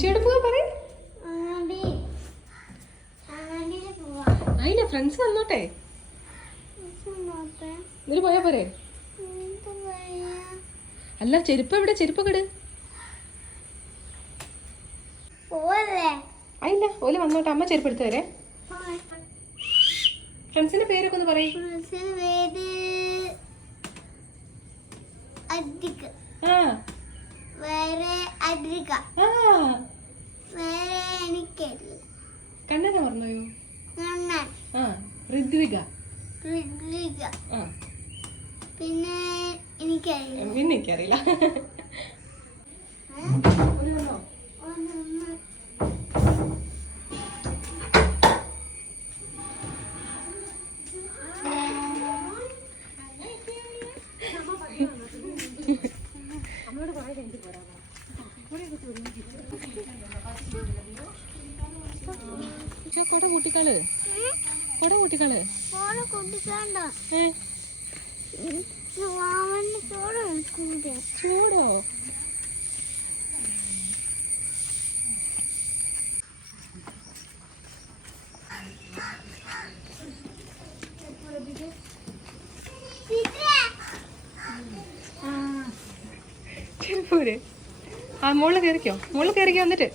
ചെടുപ്പ് പറ. അയില്ല, ഫ്രണ്ട്സ് വന്നോട്ടെ. ഇതിന് പോയാ പോരെ? അല്ല, ചെരുപ്പ് എവിടെ? ചെരുപ്പൊക്കെ ഇട്. അയില്ല, ഓല് വന്നോട്ടെ. അമ്മ ചെരുപ്പ് എടുത്ത് വരെ. ഫ്രണ്ട്സിന്റെ പേരൊക്കെ ഒന്ന് പറയും. കണ്ണന പറഞ്ഞോയോ? ഋത്വിക. പിന്നെ എനിക്കറിയില്ല. കൊട കൂട്ടിക്കള്. കൊട കൂട്ടിക്കള്. ചൂടോ? ചെറുപ്പൂര്. ആ, മുകളിൽ കയറിക്കോ. മുകളിൽ കയറിക്കോ. വന്നിട്ട്